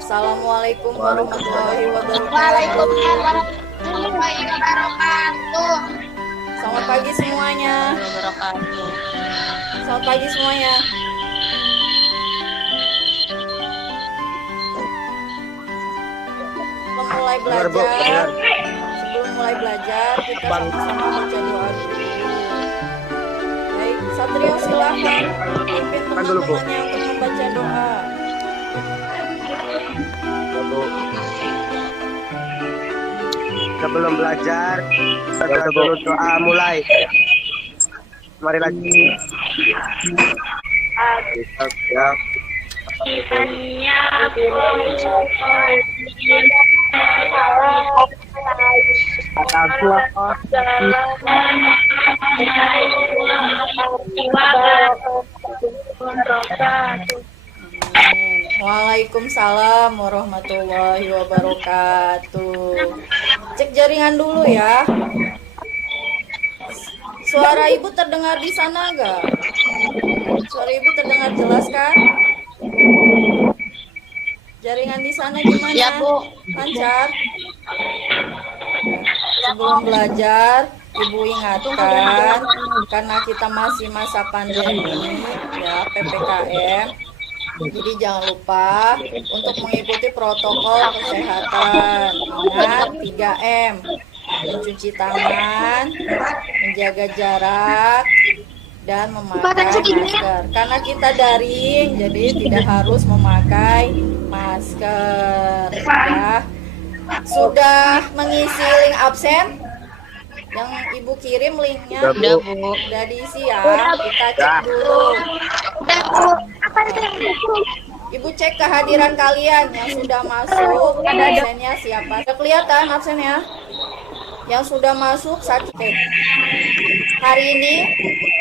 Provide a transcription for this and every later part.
Assalamualaikum warahmatullahi wabarakatuh. Waalaikumsalam warahmatullahi wabarakatuh. Selamat pagi semuanya. Selamat pagi semuanya. Sebelum mulai belajar, kita sama-sama baca doa dulu. Baik, Satrio silahkan pimpin teman-temannya untuk membaca doa. Sebelum belajar, kita dulu doa mulai. Mari lagi. Waalaikumsalam warahmatullahi wabarakatuh. Cek jaringan dulu ya. Suara ibu terdengar di sana enggak? Suara ibu terdengar jelas kan? Jaringan di sana gimana? Ya, Bu. Lancar? Sebelum belajar, Ibu ingatkan karena kita masih masa pandemi ya, PPKM. Jadi jangan lupa untuk mengikuti protokol kesehatan. Ingat 3M. Mencuci tangan, menjaga jarak, dan memakai masker. Karena kita daring, jadi tidak harus memakai masker. Ya. Sudah mengisi link absen? Yang Ibu kirim linknya? Udah, Bu. Udah diisi ya. Kita cek dulu. Ibu cek kehadiran kalian yang sudah masuk. Absennya siapa? Sudah kelihatan absennya? Yang sudah masuk sakit. Hari ini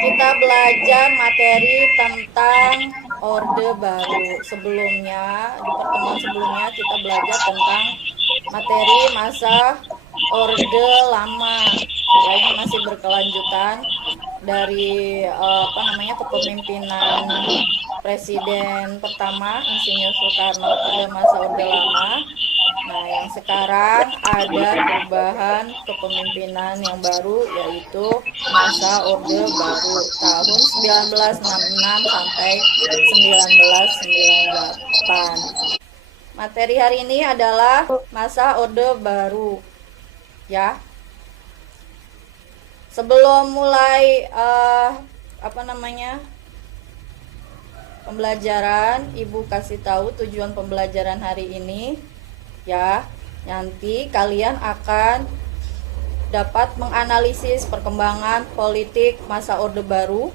kita belajar materi tentang orde baru. Sebelumnya, di pertemuan sebelumnya kita belajar tentang materi masa orde lama. Ya, ini masih berkelanjutan dari kepemimpinan Presiden pertama Insinyur Soekarno pada masa orde lama. Nah, yang sekarang ada perubahan kepemimpinan yang baru, yaitu masa orde baru tahun 1966 sampai 1998. Materi hari ini adalah masa orde baru, ya. Sebelum mulai pembelajaran, Ibu kasih tahu tujuan pembelajaran hari ini. Ya, nanti kalian akan dapat menganalisis perkembangan politik masa orde baru,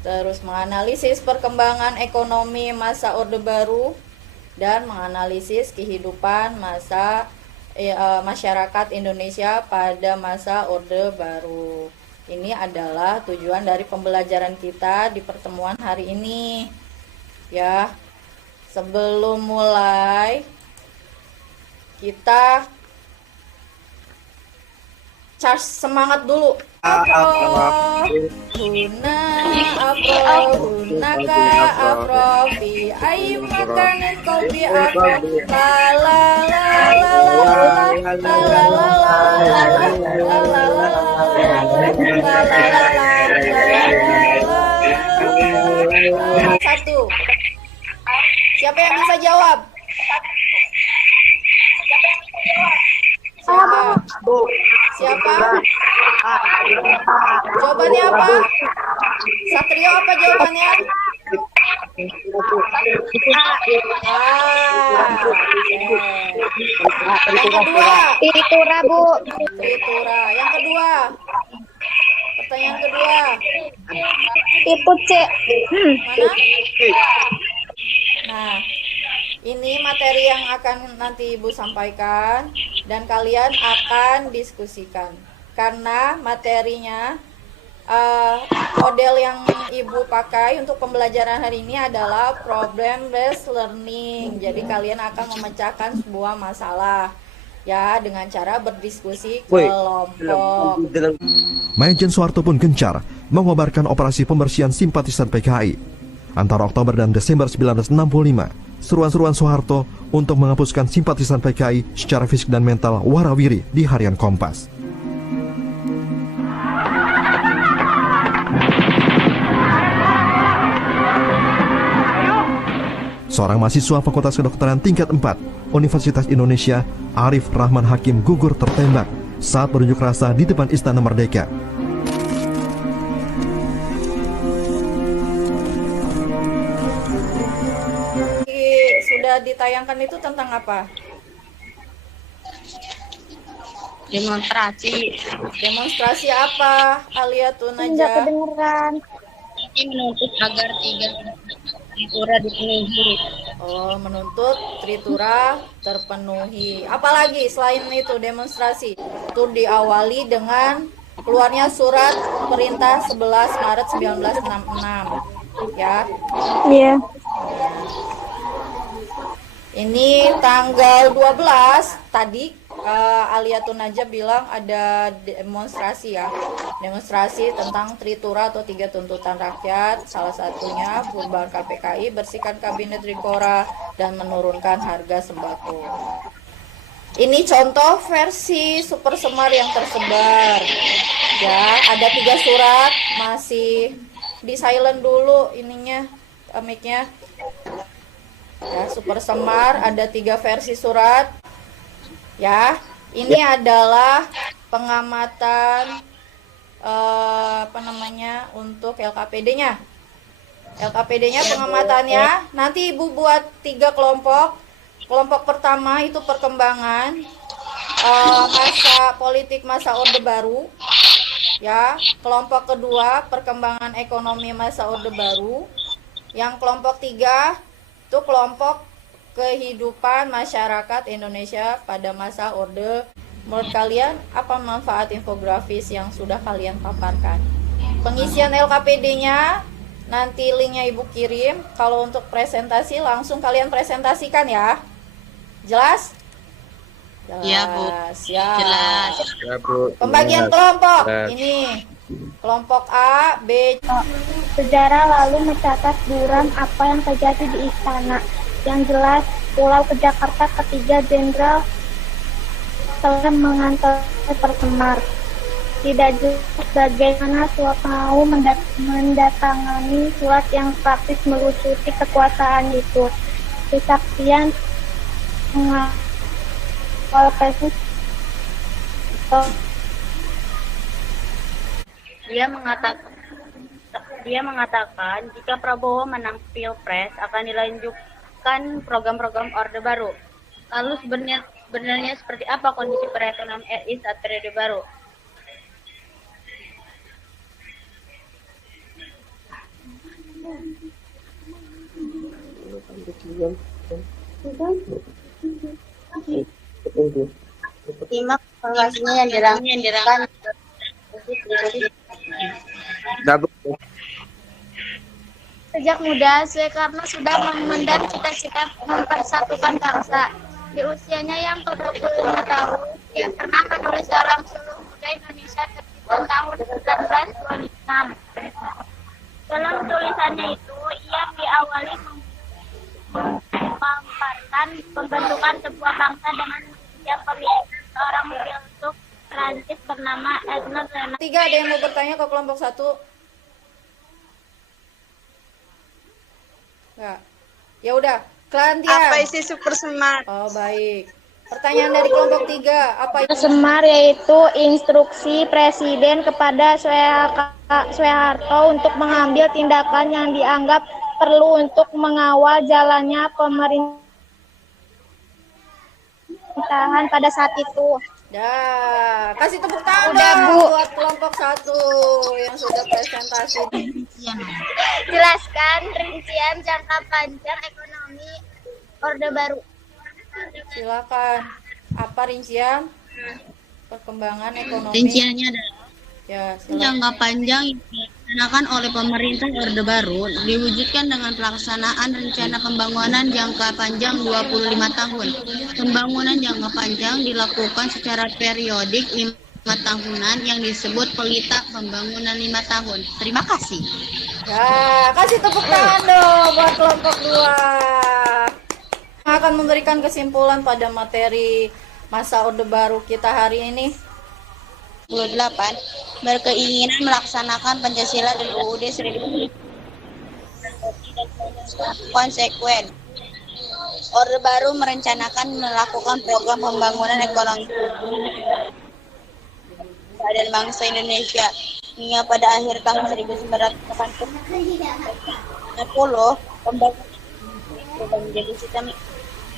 terus menganalisis perkembangan ekonomi masa orde baru, dan menganalisis kehidupan masyarakat Indonesia pada masa orde baru. Ini adalah tujuan dari pembelajaran kita di pertemuan hari ini. Ya, sebelum mulai kita charge semangat dulu. Hunaka afrofi ayi makanin kolbi afro la la la la la. Satu. Siapa yang bisa jawab? Siapa? Jawabannya apa? Satrio, apa jawabannya? Yang kedua. Tritura, Bu. Tritura. Yang kedua. Pertanyaan kedua. Tipe C. Mana? Nah, ini materi yang akan nanti Ibu sampaikan dan kalian akan diskusikan. Karena materinya model yang Ibu pakai untuk pembelajaran hari ini adalah problem based learning. Jadi kalian akan memecahkan sebuah masalah ya dengan cara berdiskusi kelompok. Majen Soeharto pun gencar mengobarkan operasi pembersihan simpatisan PKI. Antara Oktober dan Desember 1965, seruan-seruan Soeharto untuk menghapuskan simpatisan PKI secara fisik dan mental warawiri di harian Kompas. Seorang mahasiswa Fakultas Kedokteran tingkat 4 Universitas Indonesia, Arif Rahman Hakim, gugur tertembak saat berunjuk rasa di depan Istana Merdeka. Sudah ditayangkan itu tentang apa? Demonstrasi. Demonstrasi apa, Aliatun Tidak Najah? kedengeran. Ini menuntut agar 3 Tritura dipenuhi. Oh, menuntut Tritura terpenuhi. Apalagi selain itu demonstrasi? Itu diawali dengan keluarnya surat perintah 11 Maret 1966. Ya. Iya. Ini tanggal 12 tadi Aliatun Najah bilang ada demonstrasi ya. Demonstrasi tentang Tritura atau 3 tuntutan rakyat. Salah satunya bubarkan PKI, bersihkan kabinet Rikora, dan menurunkan harga sembako. Ini contoh versi Super Semar yang tersebar. Ya, ada 3 surat, masih di silent dulu ininya, mic-nya. Ya, Super Semar ada 3 versi surat. Ya, ini adalah pengamatan untuk LKPD-nya. LKPD-nya pengamatannya nanti Ibu buat 3 kelompok. Kelompok pertama itu perkembangan masa politik masa Orde Baru. Ya, kelompok kedua perkembangan ekonomi masa Orde Baru. Yang kelompok 3 itu kelompok kehidupan masyarakat Indonesia pada masa Orde. Menurut kalian apa manfaat infografis yang sudah kalian paparkan? Pengisian LKPD-nya nanti linknya Ibu kirim. Kalau untuk presentasi langsung kalian presentasikan ya. Jelas? Jelas. Ya, Bu. Siap. Jelas. Ya, Bu. Pembagian kelompok ini. Kelompok A, B. Sejarah lalu mencatat buram apa yang terjadi di istana. Yang jelas, pulau ke Jakarta ketiga Jenderal telah mengantar Persemar. Tidak jelas bagaimana suap mau mendatangani surat yang praktis melucuti kekuasaan itu. Kesaksian mengawal kasus Dia mengatakan jika Prabowo menang Pilpres akan dilanjutkan program-program Orde Baru. Lalu sebenarnya seperti apa kondisi perekonomian RI saat periode baru? simak penjelasannya yang dirangkum. Sejak muda, Soekarno sudah memendam cita-cita mempersatukan bangsa. Di usianya yang ke-25 tahun, ia pernah menulis dalam Seluruh Muda Indonesia terbitan tahun 1926. Dalam tulisannya itu, ia diawali memaparkan pembentukan sebuah bangsa dengan yang pemimpin seorang filsuf Prancis bernama Ernest Renan. 3 ada yang mau bertanya ke kelompok 1? Enggak. Ya udah, Klantian. Apa isi Super Semar? Oh, baik. Pertanyaan dari kelompok 3, apa itu? Semar yaitu instruksi Presiden kepada Soeharto untuk mengambil tindakan yang dianggap perlu untuk mengawal jalannya pemerintahan pada saat itu. Dah, kasih tepuk tangan Udah, Bu. buat kelompok 1 yang sudah presentasi. Jelaskan rincian jangka panjang ekonomi Orde Baru. Silakan. Apa rincian? Perkembangan ekonomi. Rinciannya adalah Ya, silakan. jangka panjang yang dilaksanakan oleh pemerintah Orde Baru diwujudkan dengan pelaksanaan rencana pembangunan jangka panjang 25 tahun. Pembangunan jangka panjang dilakukan secara periodik 5 tahunan yang disebut Pelita Pembangunan 5 tahun. Terima kasih. Ya, kasih tepuk tangan dong buat kelompok 2. Akan memberikan kesimpulan pada materi masa Orde Baru kita hari ini. 28. Berkeinginan melaksanakan Pancasila dan UUD 1945 konsekuen. Orde Baru merencanakan melakukan program pembangunan ekonomi dan bangsa Indonesia hingga pada akhir tahun 1980 pembangunan menjadi sistem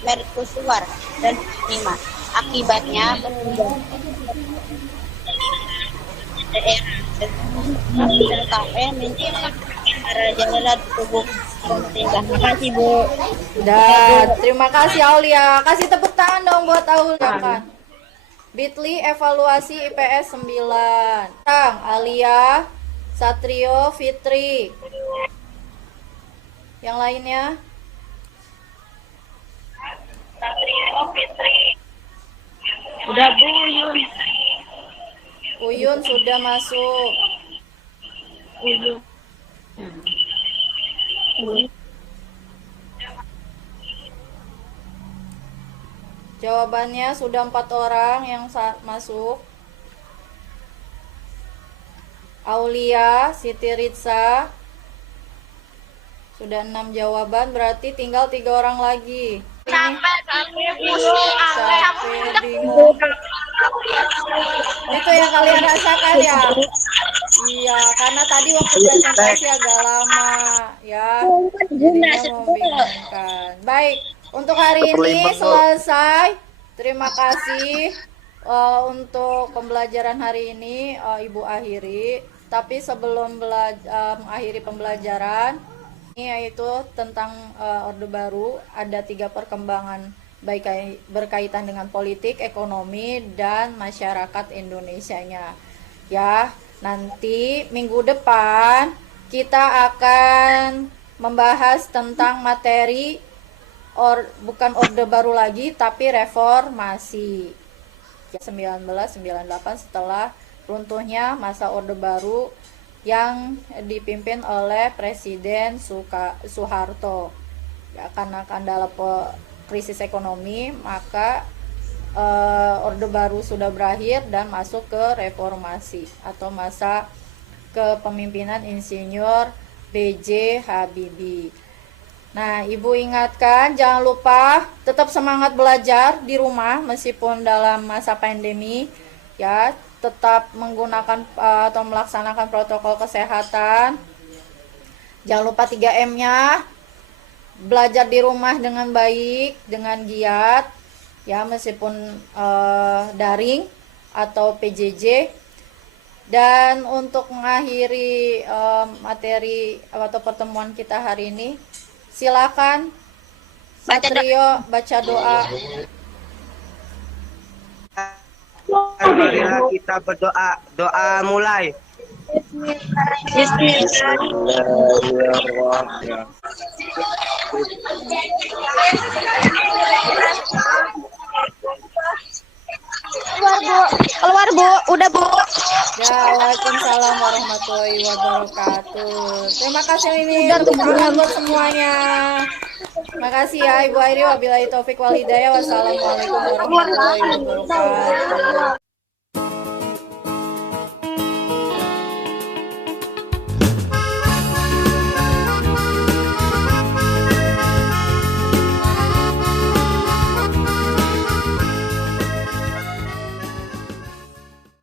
mercusuar dan lima. Akibatnya daerah menjadi para jalan tubuh pemerintah. Terima kasih Bu. Dan terima kasih Aulia. Kasih tepuk tangan dong buat Aulia kan. Bitly evaluasi IPS 9. Sang Alia, Satrio, Fitri. Yang lainnya? Satrio, Fitri. Udah Bu Uyun. Uyun sudah masuk. Uyun. Jawabannya sudah 4 orang yang masuk. Aulia, Siti Ritsa. Sudah 6 jawaban, berarti tinggal 3 orang lagi. Capek bingung. Itu yang kalian rasakan ya? Iya, karena tadi waktu presentasi agak lama ya. Jadinya membingungkan. Baik, untuk hari ini selesai. Terima kasih untuk pembelajaran hari ini Ibu akhiri. Tapi sebelum mengakhiri pembelajaran ini yaitu tentang Orde Baru, ada 3 perkembangan baik berkaitan dengan politik, ekonomi, dan masyarakat Indonesianya. Ya, nanti minggu depan kita akan membahas tentang materi bukan Orde Baru lagi, tapi reformasi. 1998 setelah runtuhnya masa Orde Baru yang dipimpin oleh Presiden Soeharto. Ya, karena kendala krisis ekonomi, maka Orde Baru sudah berakhir dan masuk ke reformasi atau masa kepemimpinan Insinyur B.J. Habibie. Nah, Ibu ingatkan jangan lupa tetap semangat belajar di rumah meskipun dalam masa pandemi ya, tetap menggunakan atau melaksanakan protokol kesehatan. Jangan lupa 3M-nya. Belajar di rumah dengan baik, dengan giat ya, meskipun daring atau PJJ. Dan untuk mengakhiri materi atau pertemuan kita hari ini, silakan Satrio baca doa. Marilah kita berdoa. Doa mulai. Keluar Bu, udah Bu. Ya, waalaikumsalam warahmatullahi wabarakatuh. Terima kasih ini untuk buat semuanya. Terima kasih ya Ibu Airi, wabillahi taufik wal hidayah. Wassalamualaikum warahmatullahi wabarakatuh.